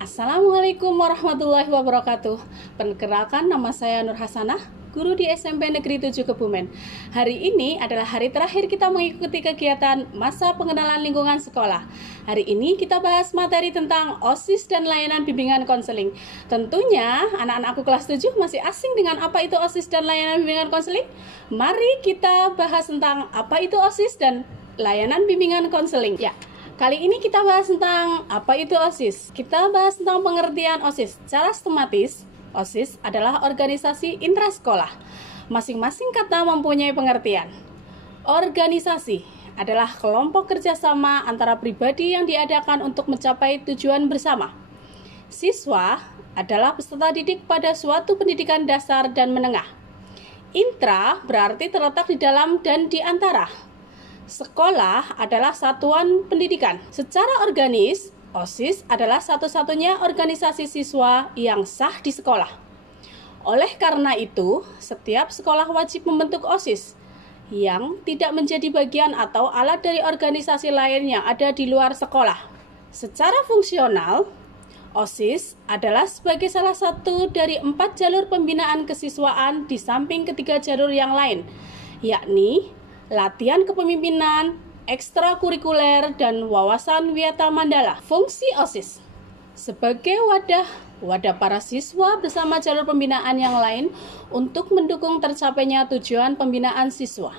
Assalamualaikum warahmatullahi wabarakatuh. Perkenalkan, nama saya Nur Hasanah, guru di SMP Negeri 7 Kebumen. Hari ini adalah hari terakhir kita mengikuti kegiatan masa pengenalan lingkungan sekolah. Hari ini kita bahas materi tentang OSIS dan layanan bimbingan konseling. Tentunya anak-anakku kelas 7 masih asing dengan apa itu OSIS dan layanan bimbingan konseling. Mari kita bahas tentang apa itu OSIS dan layanan bimbingan konseling. Ya. Kali ini kita bahas tentang apa itu OSIS. Kita bahas tentang pengertian OSIS. Secara sistematis, OSIS adalah organisasi intrasekolah. Masing-masing kata mempunyai pengertian. Organisasi adalah kelompok kerjasama antara pribadi yang diadakan untuk mencapai tujuan bersama. Siswa adalah peserta didik pada suatu pendidikan dasar dan menengah. Intra berarti terletak di dalam dan di antara. Sekolah adalah satuan pendidikan. Secara organis, OSIS adalah satu-satunya organisasi siswa yang sah di sekolah. Oleh karena itu, setiap sekolah wajib membentuk OSIS yang tidak menjadi bagian atau alat dari organisasi lain yang ada di luar sekolah. Secara fungsional, OSIS adalah sebagai salah satu dari 4 jalur pembinaan kesiswaan di samping ketiga jalur yang lain, yakni latihan kepemimpinan, ekstrakurikuler, dan wawasan Wiyata Mandala. Fungsi OSIS sebagai wadah para siswa bersama jalur pembinaan yang lain untuk mendukung tercapainya tujuan pembinaan siswa.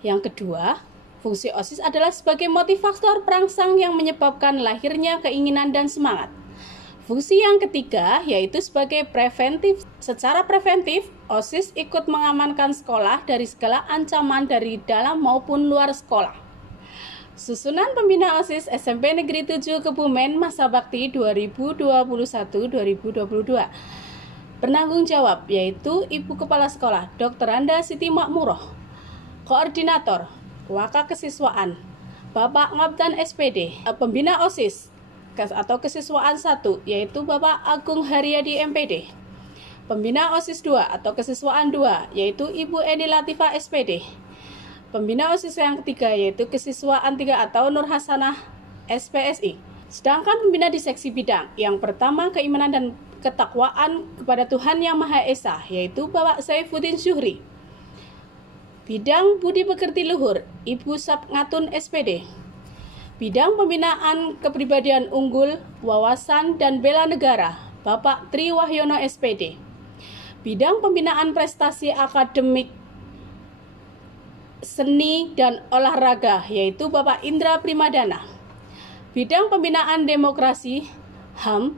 Yang kedua, fungsi OSIS adalah sebagai motivator perangsang yang menyebabkan lahirnya keinginan dan semangat. Fungsi yang ketiga yaitu sebagai preventif. Secara preventif, OSIS ikut mengamankan sekolah dari segala ancaman dari dalam maupun luar sekolah. Susunan pembina OSIS SMP Negeri 7 Kebumen masa bakti 2021-2022. Penanggung jawab yaitu Ibu Kepala Sekolah Dr. Anda Siti Makmuroh. Koordinator Waka Kesiswaan Bapak Ngabdan SPD. Pembina OSIS atau kesiswaan 1 yaitu Bapak Agung Haryadi MPD. Pembina OSIS 2 atau kesiswaan 2 yaitu Ibu Eni Latifah SPD. Pembina OSIS yang ketiga yaitu kesiswaan 3 atau Nur Hasanah SPSI. Sedangkan pembina di seksi bidang yang pertama keimanan dan ketakwaan kepada Tuhan Yang Maha Esa yaitu Bapak Saifuddin Syuhri. Bidang budi pekerti luhur Ibu Sapngatun SPD. Bidang pembinaan kepribadian unggul, wawasan, dan bela negara, Bapak Tri Wahyono SPD. Bidang pembinaan prestasi akademik, seni, dan olahraga, yaitu Bapak Indra Primadana. Bidang pembinaan demokrasi, HAM,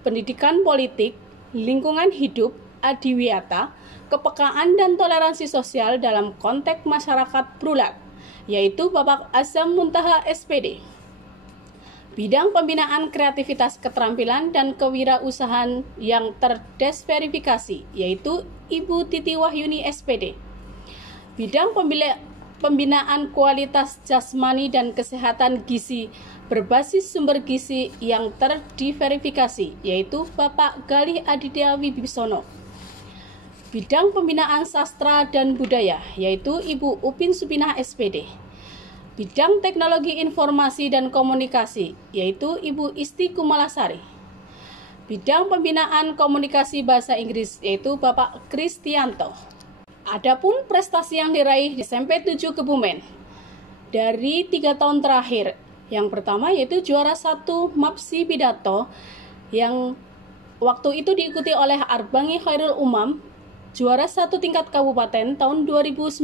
pendidikan politik, lingkungan hidup, adiwiyata, kepekaan, dan toleransi sosial dalam konteks masyarakat Brulat, yaitu Bapak Azam Muntaha SPD. Bidang pembinaan kreativitas keterampilan dan kewirausahaan yang terdesverifikasi, yaitu Ibu Titi Wahyuni SPD. Bidang pembinaan kualitas jasmani dan kesehatan gizi berbasis sumber gizi yang terdiverifikasi, yaitu Bapak Galih Aditya Wibisono. Bidang pembinaan sastra dan budaya, yaitu Ibu Upin Supinah SPD. Bidang teknologi informasi dan komunikasi, yaitu Ibu Isti Kumalasari. Bidang pembinaan komunikasi bahasa Inggris, yaitu Bapak Kristianto. Adapun prestasi yang diraih di SMP 7 Kebumen dari 3 tahun terakhir, yang pertama yaitu juara 1 MAPSI Pidato, yang waktu itu diikuti oleh Arbangi Khairul Umam, juara 1 tingkat kabupaten tahun 2019.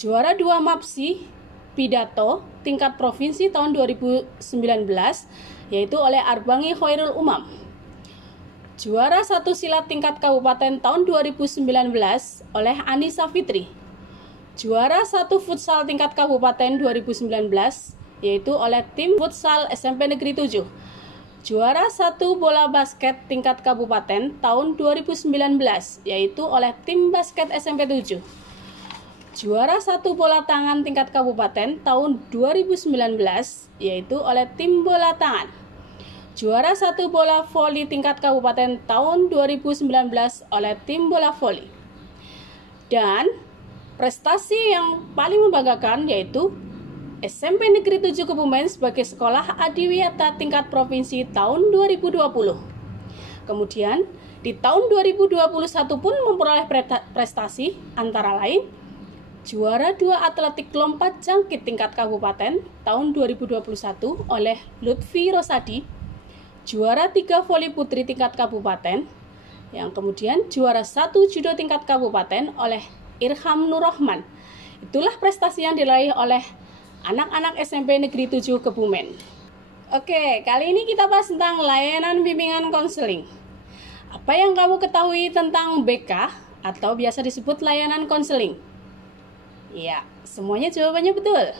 Juara 2 MAPSI Pidato tingkat provinsi tahun 2019 yaitu oleh Arbangi Khairul Umam. Juara 1 silat tingkat kabupaten tahun 2019 oleh Anissa Fitri. Juara 1 futsal tingkat kabupaten 2019 yaitu oleh tim futsal SMP Negeri 7. Juara 1 bola basket tingkat kabupaten tahun 2019 yaitu oleh tim basket SMP 7. Juara 1 bola tangan tingkat kabupaten tahun 2019 yaitu oleh tim bola tangan. Juara 1 bola voli tingkat kabupaten tahun 2019 oleh tim bola voli. Dan prestasi yang paling membanggakan yaitu SMP Negeri 7 Kebumen sebagai sekolah adiwiyata tingkat provinsi tahun 2020. Kemudian, di tahun 2021 pun memperoleh prestasi antara lain juara 2 atletik lompat jangkit tingkat kabupaten tahun 2021 oleh Lutfi Rosadi, juara 3 voli putri tingkat kabupaten, yang kemudian juara 1 judo tingkat kabupaten oleh Irham Nurrohman. Itulah prestasi yang diraih oleh anak-anak SMP Negeri 7 Kebumen. Oke, kali ini kita bahas tentang layanan bimbingan konseling. Apa yang kamu ketahui tentang BK atau biasa disebut layanan konseling? Ya, semuanya jawabannya betul.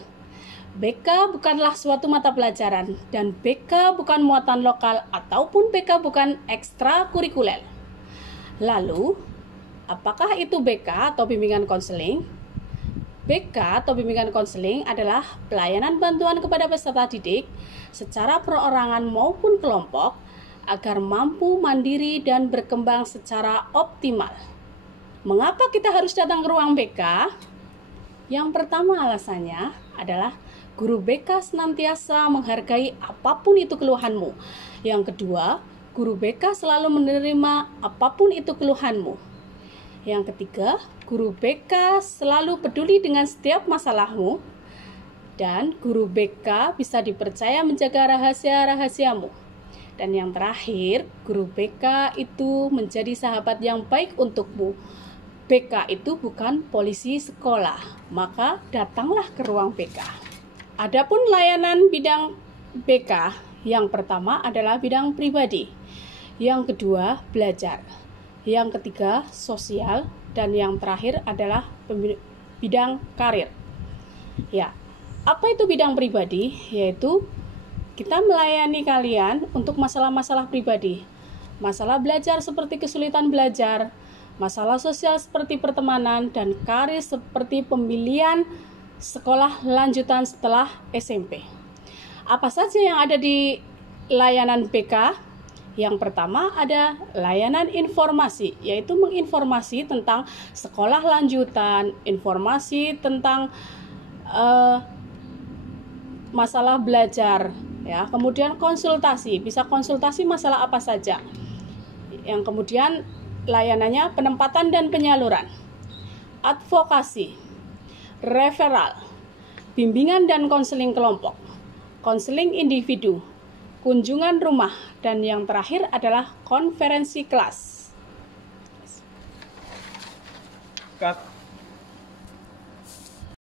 BK bukanlah suatu mata pelajaran dan BK bukan muatan lokal ataupun BK bukan ekstrakurikuler. Lalu, apakah itu BK atau bimbingan konseling? BK atau bimbingan konseling adalah pelayanan bantuan kepada peserta didik secara perorangan maupun kelompok agar mampu mandiri dan berkembang secara optimal. Mengapa kita harus datang ke ruang BK? Yang pertama alasannya adalah guru BK senantiasa menghargai apapun itu keluhanmu. Yang kedua, guru BK selalu menerima apapun itu keluhanmu. Yang ketiga, guru BK selalu peduli dengan setiap masalahmu. Dan guru BK bisa dipercaya menjaga rahasia-rahasiamu. Dan yang terakhir, guru BK itu menjadi sahabat yang baik untukmu. BK itu bukan polisi sekolah, maka datanglah ke ruang BK. Adapun layanan bidang BK, yang pertama adalah bidang pribadi, yang kedua belajar, yang ketiga sosial, dan yang terakhir adalah bidang karir. Ya, apa itu bidang pribadi? Yaitu kita melayani kalian untuk masalah-masalah pribadi, masalah belajar seperti kesulitan belajar, masalah sosial seperti pertemanan, dan karir seperti pemilihan sekolah lanjutan setelah SMP. Apa saja yang ada di layanan BK? Yang pertama ada layanan informasi, yaitu menginformasi tentang sekolah lanjutan, informasi tentang masalah belajar, ya. Kemudian konsultasi, bisa konsultasi masalah apa saja. Yang kemudian layanannya penempatan dan penyaluran, advokasi, referral, bimbingan dan konseling kelompok, konseling individu, kunjungan rumah, dan yang terakhir adalah konferensi kelas.